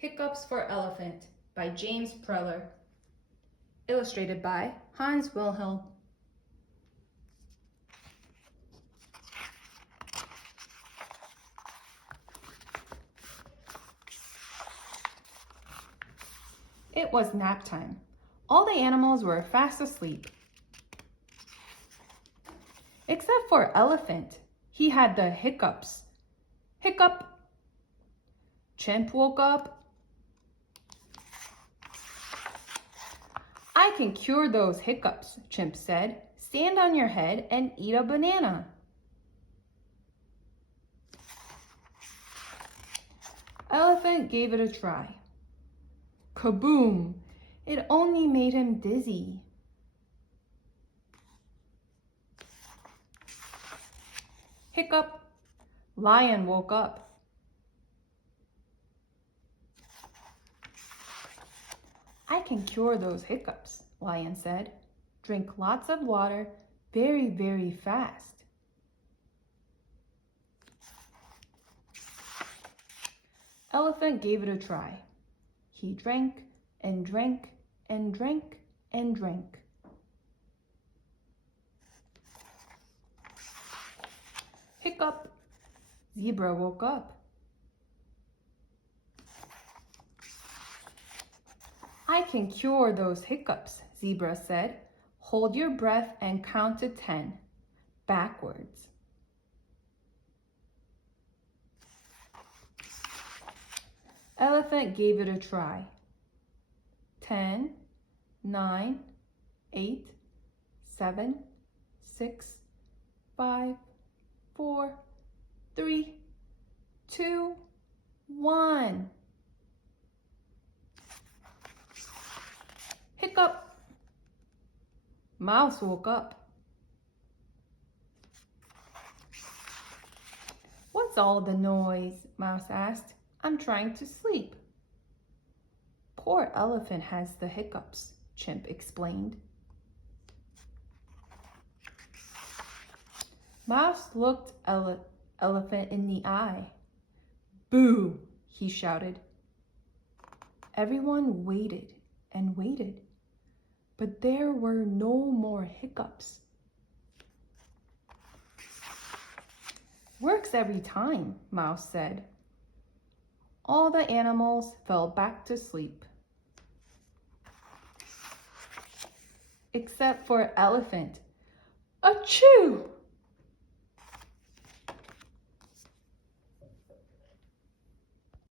Hiccups for Elephant by James Preller. Illustrated by Hans Wilhelm. It was nap time. All the animals were fast asleep. Except for Elephant. He had the hiccups. Hiccup. Chimp woke up. I can cure those hiccups, Chimp said. Stand on your head and eat a banana. Elephant gave it a try. Kaboom! It only made him dizzy. Hiccup! Lion woke up. I can cure those hiccups, Lion said. Drink lots of water very, very fast. Elephant gave it a try. He drank and drank and drank and drank. Hiccup! Zebra woke up. I can cure those hiccups, Zebra said. Hold your breath and count to 10, backwards. Elephant gave it a try. 10, 9, 8, 7, 6, 5, 4, 3, 2, 1. Hiccup! Mouse woke up. What's all the noise? Mouse asked. I'm trying to sleep. Poor Elephant has the hiccups, Chimp explained. Mouse looked Elephant in the eye. Boo! He shouted. Everyone waited and waited, but there were no more hiccups. Works every time, Mouse said. All the animals fell back to sleep. Except for Elephant. Achoo!